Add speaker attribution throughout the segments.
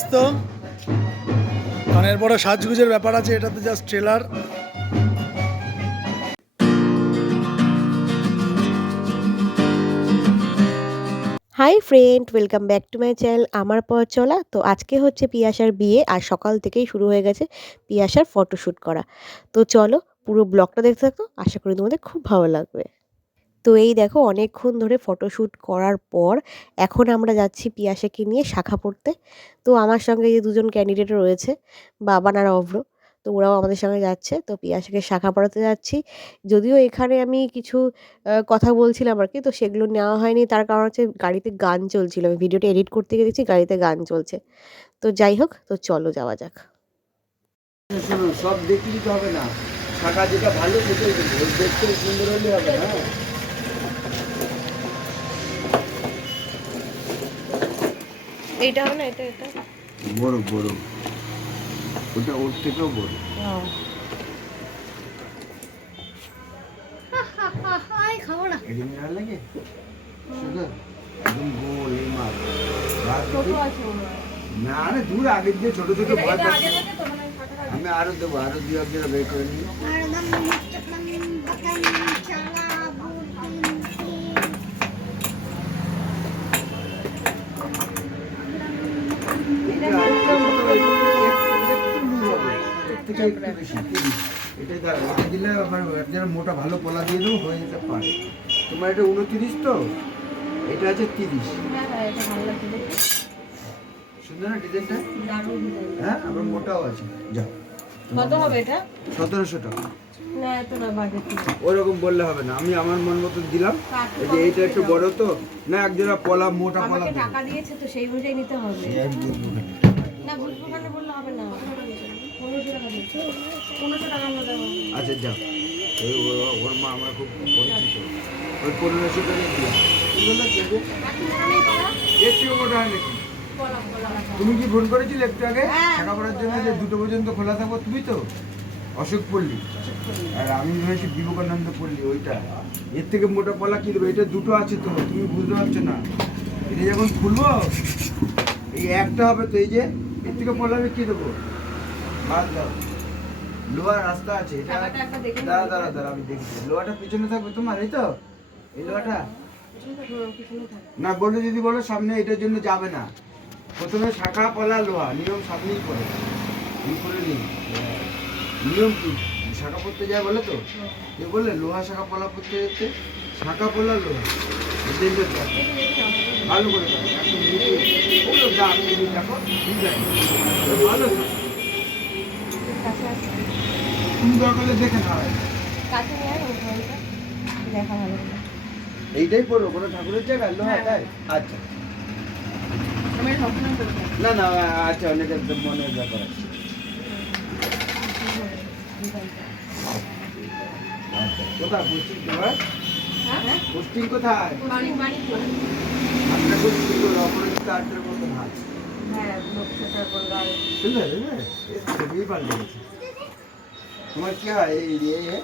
Speaker 1: ব্যস্ত। কারণ এরপরে সাজগুজের ব্যাপার আছে এটা তো just trailer
Speaker 2: hi friend welcome back to my channel আমার পর চলা। তো আজকে হচ্ছে পিয়াসার বিয়ে, আর সকাল থেকেই শুরু হয়ে গেছে পিয়াসার ফটোশ্যুট করা। তো চলো পুরো ব্লগটা দেখতে থাকো, আশা করি তোমাদের খুব ভালো লাগবে। তো এই দেখো অনেকক্ষণ ধরে ফটোশ্যুট করার পর এখন আমরা যাচ্ছি পিয়াসাকে নিয়ে শাখা পড়তে। তো আমার সঙ্গে যে দুজন ক্যান্ডিডেট রয়েছে, বাবান আর অভ্র, তো ওরাও আমাদের সঙ্গে যাচ্ছে। তো পিয়াসাকে শাখা পড়াতে যাচ্ছি। যদিও এখানে আমি কিছু কথা বলছিলাম আর কি, তো সেগুলো নেওয়া হয়নি। তার কারণ হচ্ছে গাড়িতে গান চলছিল। আমি ভিডিওটা এডিট করতে গিয়ে দেখছি গাড়িতে গান চলছে। তো যাই হোক, তো চলো যাওয়া যাক।
Speaker 3: সব দেখলি তো হবে না। শাখা যেটা ভালো সেটাই দেখতে সুন্দর হলে হবে না?
Speaker 2: এইটা হবে না এটা এটা?
Speaker 3: বড় বড়। ওটা ওর থেকেও বড়। এদিন ভালো লাগে? একদম গোল এই মাছ না না দূর আগের দিয়ে ছোট ছোট ভাত আছে। আমি আরও দেবো আরও দু এক বের করে নিই থেকে একটু বেশি, এটাই এটা দিলে আবার যারা মোটা ভালো কলা দিয়ে দেবো হয়ে যেতে পারে। তোমার এটা উনত্রিশ তো? এটা আছে তিরিশ। সুন্দর না ডিজাইনটা? হ্যাঁ আবার মোটাও আছে। যাও।
Speaker 2: কত হবে এটা?
Speaker 3: সতেরোশো টাকা। ওরকম বললে হবে না। আমি আমার মন মতো দিলাম। এই যে এইটা একটু বড় তো না একজোড়া পলা মোটা পলা।
Speaker 2: টাকা দিয়েছে তো সেই অনুযায়ী নিতে হবে
Speaker 3: এই আমি দিয়ে দেবো খালি।
Speaker 2: না বুঝব ওখানে বললে হবে না পনেরোশো টাকা দিয়েছে পনেরোশো টাকা আমরা দেবো
Speaker 3: আচ্ছা যাও। ও- ওর মা আমার খুব পরিচিত। ওই পনেরোশো টাকা? একটু হয় নাকি? তুমি কি ফোন করেছিলে একটু আগে? টাকা পড়ার জন্য যে দুটো পর্যন্ত খোলা থাকব তুমি তো? অশোক পল্লী। আর আমি ভেবেছি বিবেকানন্দ পল্লী ওইটা। এর থেকে মোটা পলা কি দেবো? এটা দুটো আছে তো তুমি বুঝতে পারছ না। এটা যখন খুলবো এই একটা হবে তো এই যে এর থেকে পলা আমি কি দেবো? বাদ দাও। লোহার রাস্তা আছে এটা দাঁড়া দাঁড়া দাঁড়া আমি দেখছি। লোহাটা পিছনে থাকবে তোমার এই তো? এই লোহাটা? না বলে যদি বলো সামনে এটার জন্য যাবে না। প্রথমে শাখা পলা লোহা নিয়ম সামনেই পড়ে। এই করে নিন নিয়ম কি? শাখা পড়তে যায় বলে তো? এ বললে লোহা শাখা পলা পড়তে যেতে শাখা পলা লোহা। ভালো করে দেখো। আমি ভালো এইটাই পড়ব কোনো ঠাকুরের জায়গায় লোহা তাই? আচ্ছা। না না আচ্ছা অনেকের মনের ব্যাপার আছে। আচ্ছা, কোথায়? পোস্টিং তোমার পোস্টিং কোথায়? আপনার পোস্টিং অপরাজিত আটের ছবিই তোমার কি হয় এই ইয়ে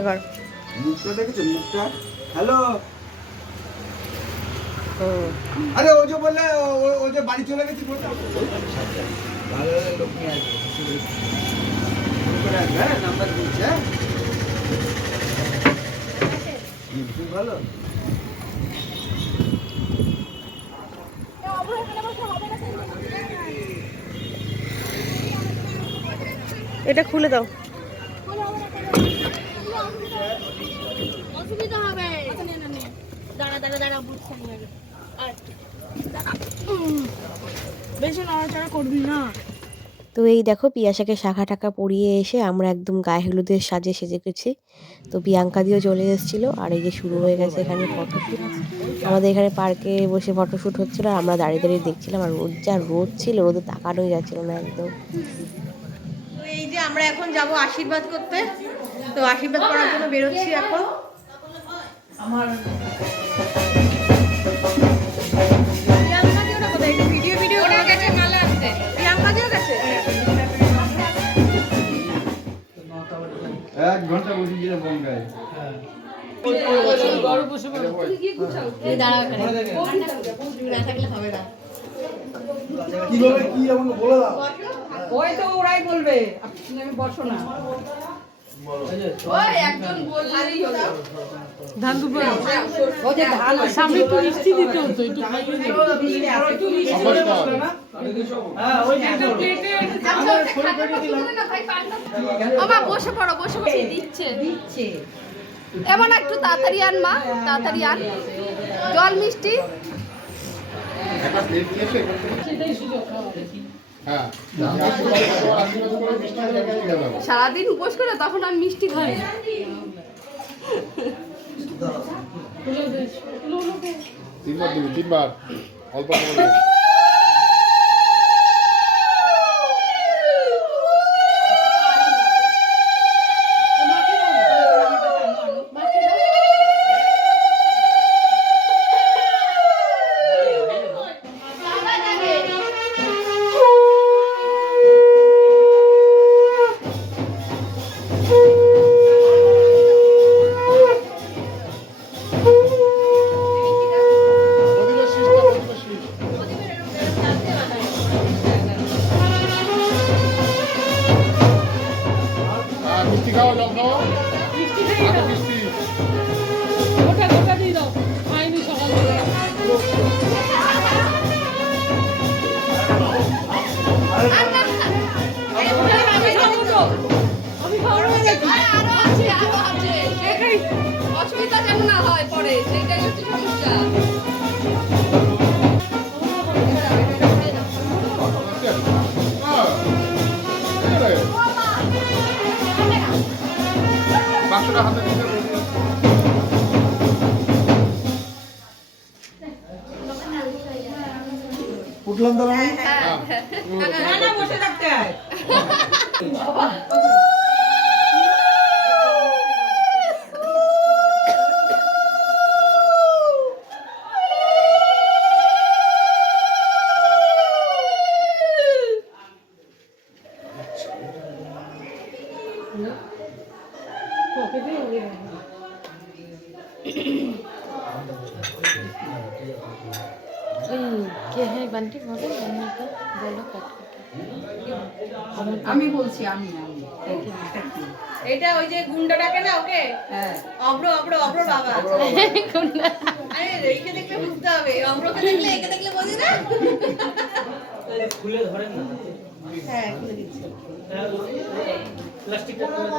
Speaker 2: কর
Speaker 3: মুখটা দেখেছ? মুখটা? হ্যালো আরে ও যে বললে ও- যে বাড়ি চলে গেছে ভালো ভালো লোক নিয়ে আসবে। করে হ্যাঁ নাম্বার দিচ্ছে হ্যাঁ হুম, তুমি ভালো?
Speaker 2: এটা খুলে দাও।
Speaker 4: অসুবিধা হবে। দাঁড়া দাঁড়া দাঁড়া বুঝতে আর বেশি নড়াচড়া করবি না।
Speaker 2: তো এই দেখো পিয়াসাকে শাখা টাকা পরিয়ে এসে আমরা একদম গায়ে হলুদের সাজে সেজে গেছি। তো প্রিয়াঙ্কা দিয়েও চলে এসেছিল আর এই যে শুরু হয়ে গেছে এখানে ফটোশ্যুট আমাদের এখানে পার্কে বসে ফটোশ্যুট হচ্ছিল আর আমরা দাঁড়িয়ে দাঁড়িয়ে দেখছিলাম আর রোদ যা রোদ ছিল রোদে তাকানোই যাচ্ছিল না একদম। এই যে আমরা এখন যাব আশীর্বাদ করতে। তো আশীর্বাদ করার জন্য বেরোচ্ছি এখন। প্রিয়াঙ্কা
Speaker 3: এক ঘণ্টা বসেছিলাম গঙ্গায়
Speaker 2: ও
Speaker 1: কীভাবে কি আমাকে বলে দাও।
Speaker 5: ওই তো ওরাই বলবে আমি বসো না।
Speaker 6: সামনে একটু মিষ্টি দিতে হতো একটু
Speaker 4: বসে পড়ো বসে বসে দিচ্ছে এমন একটু তাড়াতাড়ি আন মা তাড়াতাড়ি আন জল মিষ্টি সারাদিন উপোস করে তখন আর মিষ্টি খাই।
Speaker 7: তিনবার দিবি, তিনবার অল্প
Speaker 4: অসুবিধা যেন না হয় পরে
Speaker 7: হাতে দিতে
Speaker 1: উঠলাম তাহলে
Speaker 5: না না বসে থাকতে হয়
Speaker 6: পকেটে হয়ে গেল কে হ্যাঁ বান্টি বলো বলো কাট
Speaker 5: আমি বলছি আমি আমি। এটা
Speaker 4: ওই যে গুন্ডাটাকে না ওকে?
Speaker 5: হ্যাঁ।
Speaker 4: অব্র অব্র অব্র বাবা। আরে এইকে দেখলে বুঝতে হবে। অব্রকে দেখলে একে দেখলে বোঝে না? হ্যাঁ খুলে দিচ্ছি।
Speaker 6: দিতে পারতা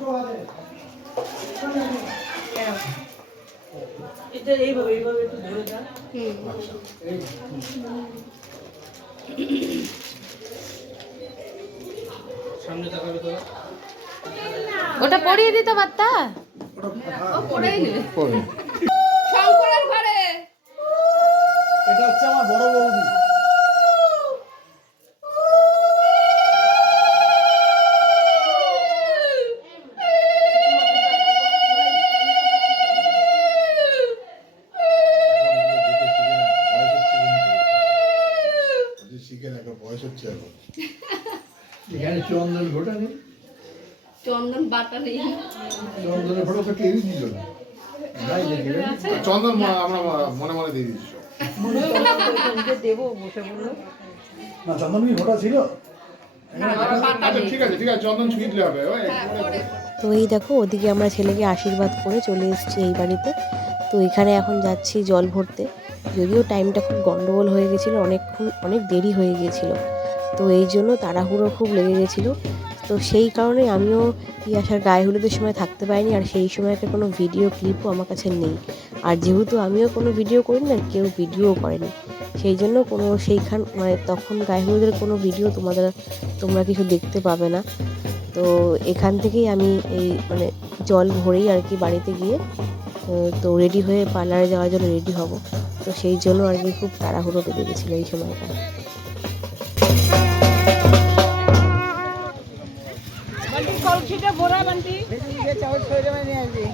Speaker 4: ও পড়েই পড়িয়ে
Speaker 7: পরে।
Speaker 4: শঙ্করের
Speaker 3: চন্দন চন্দনের ফটো তো কেউই দিল না।
Speaker 7: চন্দন আমরা মনে মনে দিয়ে দিচ্ছি।
Speaker 5: দেবো বসে বলল
Speaker 1: না চন্দনবী ঘোটা ছিল
Speaker 7: আচ্ছা ঠিক আছে ঠিক আছে চন্দন ছুঁইলে হবে। ওই
Speaker 2: তো এই দেখো ওদিকে আমরা ছেলেকে আশীর্বাদ করে চলে এসেছি এই বাড়িতে। তো এখানে এখন যাচ্ছি জল ভরতে। যদিও টাইমটা খুব গন্ডগোল হয়ে গেছিল অনেকক্ষণ অনেক দেরি হয়ে গেছিল। তো এই জন্য তাড়াহুড়ো খুব লেগে গেছিল। তো সেই কারণে আমিও পিয়াসার গায়ে হলুদের সময় থাকতে পারিনি, আর সেই সময়কার কোনো ভিডিও ক্লিপও আমার কাছে নেই। আর যেহেতু আমিও কোনো ভিডিও করিনি আর কেউ ভিডিও করেনি। সেই জন্য কোনো সেইখান মানে তখন গায়ে হলুদের কোনো ভিডিও তোমাদের, তোমরা কিছু দেখতে পাবে না। তো এখান থেকেই আমি এই মানে জল ভরেই আর কি বাড়িতে গিয়ে তো রেডি হয়ে পার্লারে যাওয়ার জন্য রেডি হব। তো সেই জন্য আর কি খুব তাড়াহুড়ো বেঁধে গেছিল এই সময়টা।
Speaker 5: ভরা বান্টি চাউল সরে নিয়ে আসবি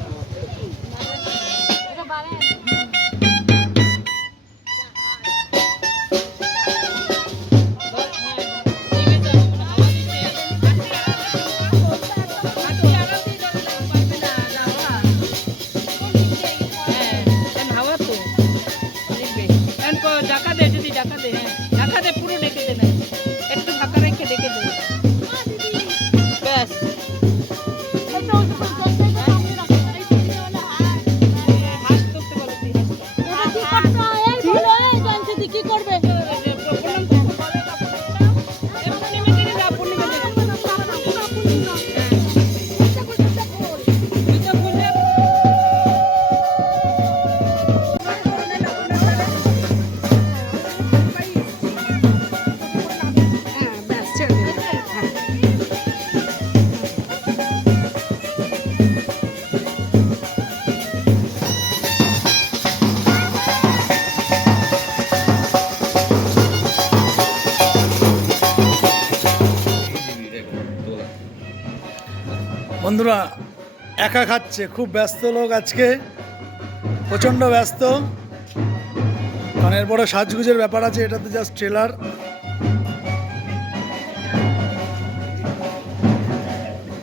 Speaker 1: বন্ধুরা একা খাচ্ছে খুব ব্যস্ত লোক আজকে প্রচণ্ড ব্যস্ত। কারণ বড় সাজগুজের ব্যাপার আছে এটা তো জাস্ট ট্রেলার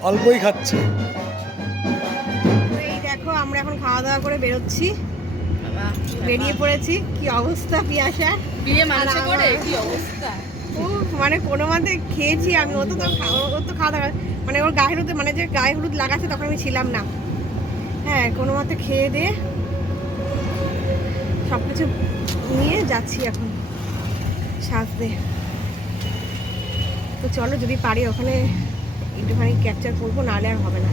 Speaker 1: অল্পই খাচ্ছে।
Speaker 8: এই দেখো আমরা এখন খাওয়া দাওয়া করে বেরোচ্ছি। বেরিয়ে পড়েছি কি অবস্থা পিয়াসা
Speaker 4: বিয়ে মানুষে করে? কি অবস্থা?
Speaker 8: উফ, মানে কোনো মতে খেয়েছি আমি ও তো তো খা- ও তো খাওয়া দাওয়া মানে ওর গায়ে হলুদ মানে যে গায়ে হলুদ লাগাচ্ছে তখন আমি ছিলাম না। হ্যাঁ কোনো মতে খেয়ে দিয়ে সব কিছু নিয়ে যাচ্ছি এখন। সাজতে। তো চলো যদি পারি ওখানে একটুখানি ক্যাপচার করব, নাহলে আর হবে না।